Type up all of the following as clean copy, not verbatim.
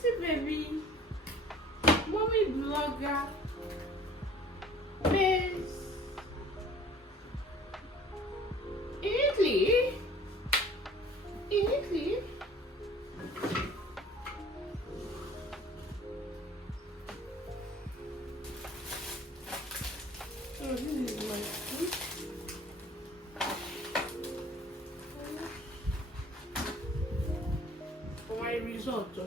See, baby. Mommy blogger. Miss. In Italy? In Italy? Oh, this is my food. For my risotto.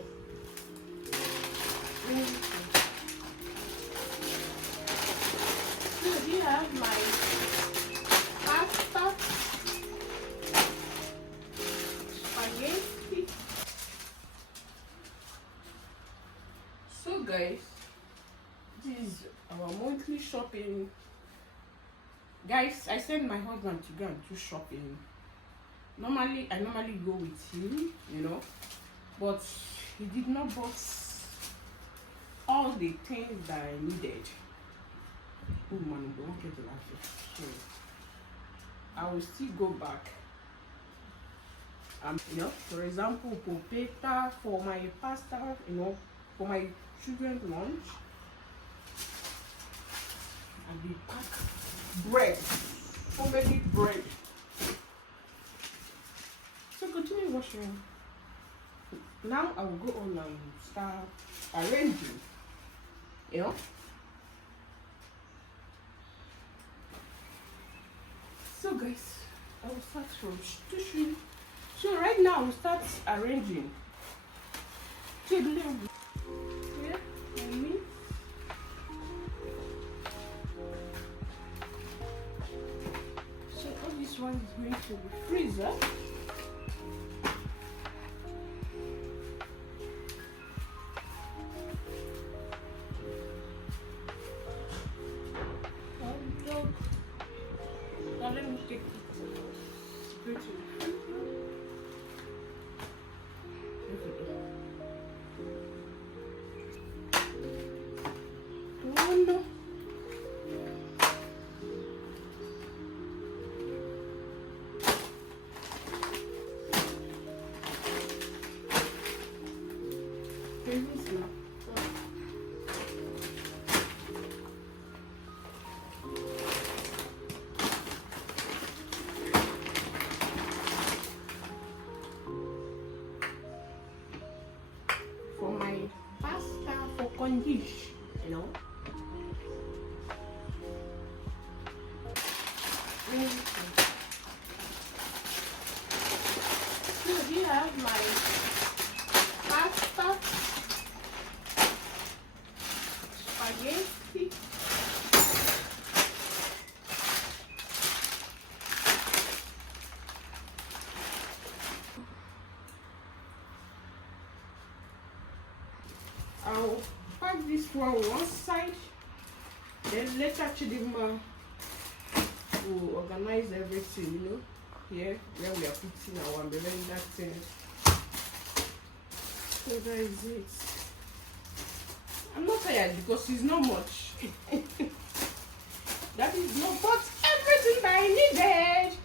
So here I have my pasta, spaghetti. So guys, this is our monthly shopping. Guys, I send my husband to go and do shopping. I normally go with him, you know, but he did not buy all the things that I needed. Oh man, don't get laughing. So I will still go back. You know, for example, potato for my pasta, you know, for my children's lunch. And we pack bread, homemade bread. So continue washing. Now I will go on and start arranging, you know. So guys, I will start from stitching. So right now I will start arranging. Here, I mean. So all this one is going to the freezer. Now let me take it. Go to the freezer. One. For my pasta for condish, you know. So here I have my pasta, spaghetti, I'll pack this one side, then later Chidima will organize everything, you know, here where we are putting our blender things. So that is it. I'm not tired because it's not much. That is not but everything that I needed.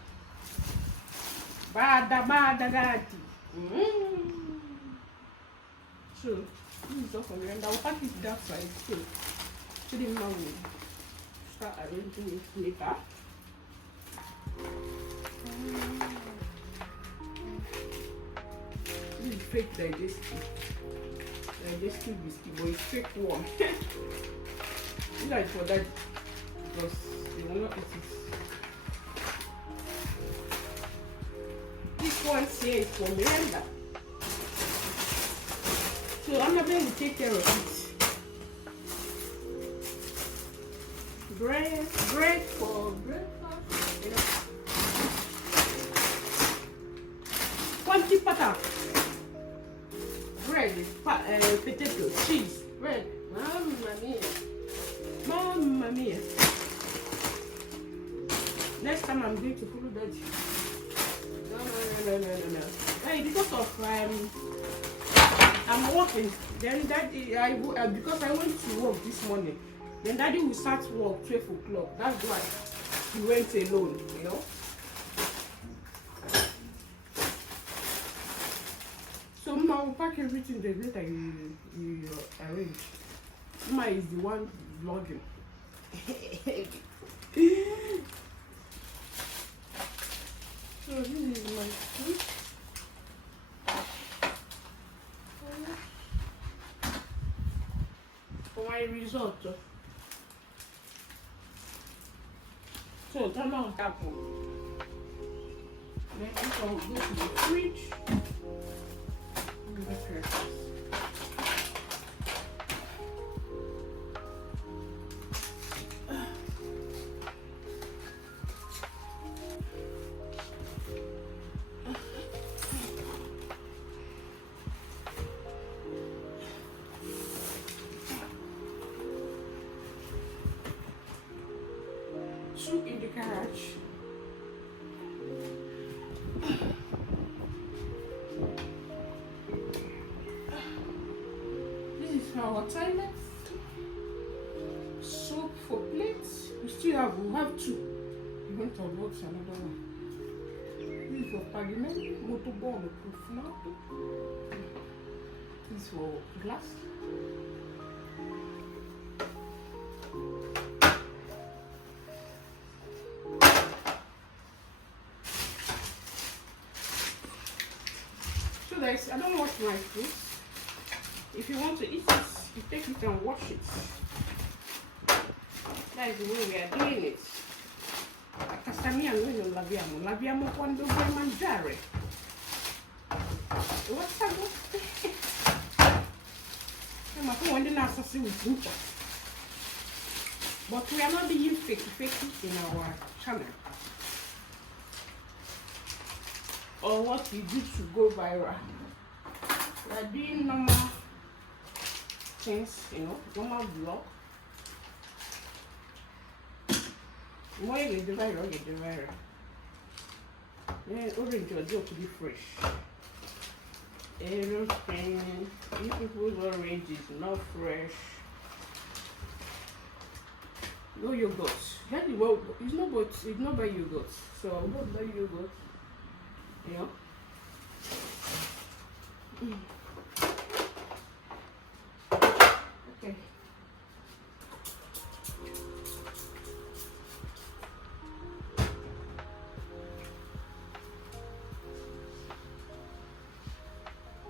Bada gati. So this is all for me, and I'll pack it that side. So Chidima will start arranging it later. This is fake digestive biscuit, but it's fake one. It's like for that because they will not eat it. This one here is for Miranda, so I'm not going to take care of it. Bread for breakfast, you know. Quanti pata, bread, potato, cheese, bread. Mamma mia. Next time I'm going to follow that. No. Hey, because of I'm working. Then Daddy, because I went to work this morning. Then Daddy will start work 12 o'clock. That's why he went alone, you know. So now will pack everything the later you arrange. Uma is the one vlogging. So this is my food. For my risotto. So turn on apple. Then this one will go to the fridge. Soup in the garage. This is our toilet. Soap for plates. We have two. We went to box another one. This is for pavimento, motorball, profinato. This is for glass. So guys, I don't wash my food. If you want to eat it, you take it and wash it. That is the way we are doing it. Akasami noi non laviamo, laviamo quando vuoi mangiare. What's that? Ma tu wonder na sasi with winter. But we are not being fake in our channel. Or what we do to go viral. We are doing normal things, normal vlog. More you get the viral, get the viral. Then orange or to be fresh. Aeroplane, you people's orange is not fresh. No yogurt. That is well, it's not by yogurt. So I won't buy yogurt. Okay.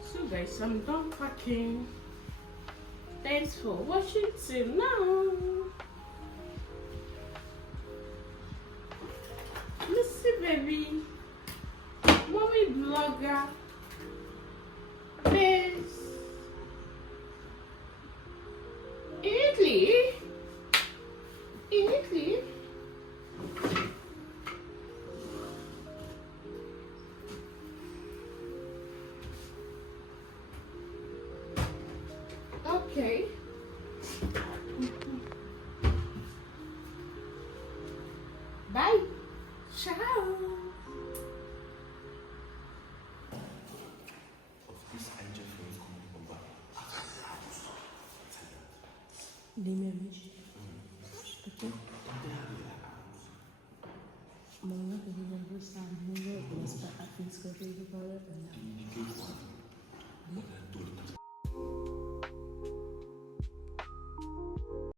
So guys, I'm done packing. Thanks for watching till now. Lucy baby, mommy blogger, please. In Italy? In Italy? Okay. Bye. Ciao. Les mêmes.